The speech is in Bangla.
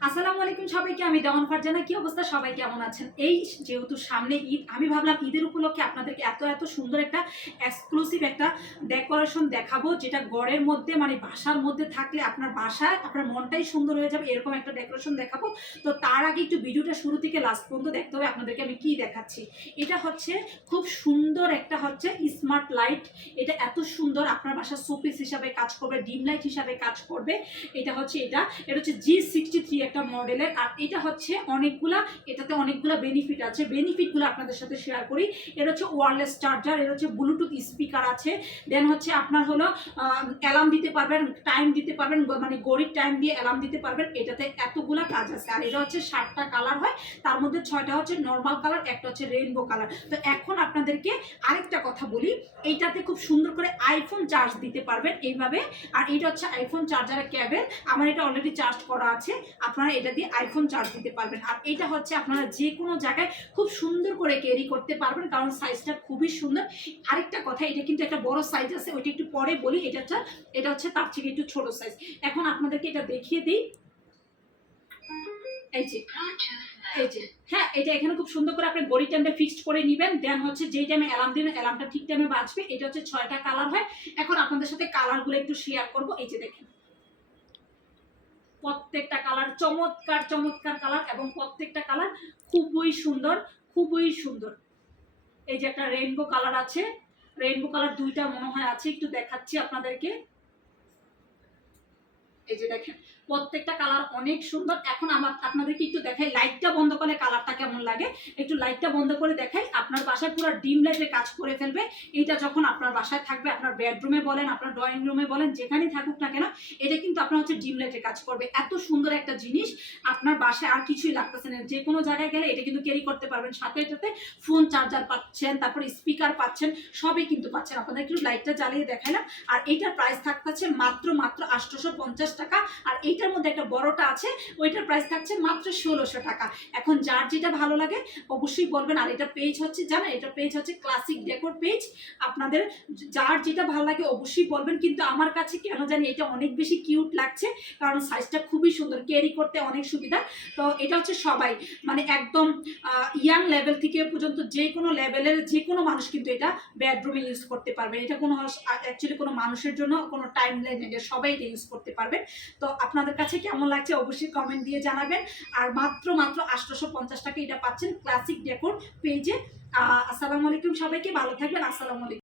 আসসালামু আলাইকুম সবাইকে। আমি দেওয়ান ফারজানা। কি অবস্থা, সবাই কেমন আছেন? এই যেহেতু সামনে ঈদ, আমি ভাবলাম ঈদের উপলক্ষে আপনাদেরকে এত সুন্দর একটা এক্সক্লুসিভ একটা ডেকোরেশন দেখাবো, যেটা ঘরের মধ্যে মানে বাসার মধ্যে থাকলে আপনার বাসায় আপনার মনটাই সুন্দর হয়ে যাবে, এরকম একটা ডেকোরেশন দেখাবো। তো তার আগে একটু ভিডিওটা শুরু থেকে লাস্ট পর্যন্ত দেখতে হবে। আপনাদেরকে আমি কি দেখাচ্ছি, এটা হচ্ছে খুব সুন্দর একটা হচ্ছে স্মার্ট লাইট। এটা এত সুন্দর, আপনার বাসার শোপিস হিসাবে কাজ করবে, ডিম লাইট হিসাবে কাজ করবে। এটা হচ্ছে G63 একটা মডেলের। আর এটা হচ্ছে এটাতে অনেকগুলা বেনিফিট আছে। বেনিফিটগুলো আপনাদের সাথে শেয়ার করি। এটা হচ্ছে ওয়্যারলেস চার্জার, এটা হচ্ছে ব্লুটুথ স্পিকার আছে, দেন হচ্ছে আপনার হলো অ্যালার্ম দিতে পারবেন, টাইম দিতে পারবেন, মানে ঘড়ির টাইম দিয়ে অ্যালার্ম দিতে পারবেন। এটাতে এতগুলা কাজ আছে। আর এটা হচ্ছে 7টা কালার হয়, তার মধ্যে 6টা হচ্ছে নর্মাল কালার, একটা হচ্ছে রেইনবো কালার। তো এখন আপনাদেরকে আরেকটা কথা বলি, এইটাতে খুব সুন্দর করে আইফোন চার্জ দিতে পারবেন এইভাবে। আর এটা হচ্ছে আইফোন চার্জারের কেবল, আমার এটা অলরেডি চার্জ করা আছে। আপনারা এটা দিয়ে আইফোন চার্জ দিতে পারবেন। আর এটা হচ্ছে আপনারা যে কোনো জায়গায় খুব সুন্দর করে ক্যারি করতে পারবেন, কারণ সাইজটা খুবই সুন্দর। আরেকটা কথা, এটা কিন্তু একটা বড় সাইজ আছে, ওইটা একটু পরে বলি। এটা হচ্ছে তার থেকে একটু ছোট সাইজ। এখন আপনাদেরকে এটা দেখিয়ে দিই। এই যে হ্যাঁ, এটা এখানে খুব সুন্দর করে আপনি ঘড়ি টাইমটা ফিক্সড করে নেবেন। দেন হচ্ছে যেই টাইমে অ্যালার্ম দিবেন, অ্যালার্মটা ঠিক টাইমে বাজবে। এটা হচ্ছে 6টা কালার হয়। এখন আপনাদের সাথে কালারগুলো একটু শেয়ার করব। এই যে দেখেন, প্রত্যেকটা কালার চমৎকার চমৎকার কালার, এবং প্রত্যেকটা কালার খুবই সুন্দর, খুবই সুন্দর। এই যে একটা রেইনবো কালার আছে, রেইনবো কালার 2টা মনে হয় আছে, একটু দেখাচ্ছি আপনাদেরকে। এই যে দেখেন, প্রত্যেকটা কালার অনেক সুন্দর। এখন আপনাদেরকে একটু দেখাই লাইটটা বন্ধ করলে কালারটা কেমন লাগে। একটু লাইটটা বন্ধ করে দেখাই। আপনার বাসায় পুরো ডিম লাইটে কাজ করে ফেলবে। এটা যখন আপনার বাসায় থাকবে, আপনার বেডরুমে বলেন, আপনার ড্রয়িং রুমে বলেন, যেখানেই থাকুক না কেন, এটা কিন্তু আপনার হচ্ছে ডিম লাইটে কাজ করবে। এত সুন্দর একটা জিনিস, আপনার বাসায় আর কিছুই লাগতেছে না। যে কোনো জায়গায় গেলে এটা কিন্তু ক্যারি করতে পারবেন। সাথে এটাতে ফোন চার্জার পাচ্ছেন, তারপর স্পিকার পাচ্ছেন, সবই কিন্তু পাচ্ছেন। আপনাদের একটু লাইটটা জ্বালিয়ে দেখাইলাম। আর এইটার প্রাইস থাকতেছে মাত্র 850 টাকা। আর এইটার মধ্যে একটা বড়টা আছে, ওইটার প্রাইস থাকছে মাত্র 1600 টাকা। এখন যার যেটা ভালো লাগে অবশ্যই বলবেন। আর এটা পেজ হচ্ছে, জানেন, এটা পেজ হচ্ছে ক্লাসিক ডেকোর পেজ। আপনাদের যার যেটা ভালো লাগে অবশ্যই বলবেন। কিন্তু আমার কাছে কেন জানি এটা অনেক বেশি কিউট লাগছে, কারণ সাইজটা খুবই সুন্দর, ক্যারি করতে অনেক সুবিধা। তো এটা হচ্ছে সবাই, মানে একদম ইয়াং লেভেল থেকে পর্যন্ত যে কোনো লেভেলের যে কোনো মানুষ কিন্তু এটা বেডরুমে ইউজ করতে পারবে। এটা কোনো অ্যাকচুয়ালি কোনো মানুষের জন্য কোনো টাইম লাইন নেই, সবাই এটা ইউজ করতে পারবে। তো আপনাদের কাছে কেমন লাগছে অবশ্যই কমেন্ট দিয়ে জানাবেন। আর মাত্র 850 টাকা এটা পাচ্ছেন ক্লাসিক ডেকোর পেজে। আসসালামু আলাইকুম সবাইকে, ভালো থাকবেন। আসসালামু আলাইকুম।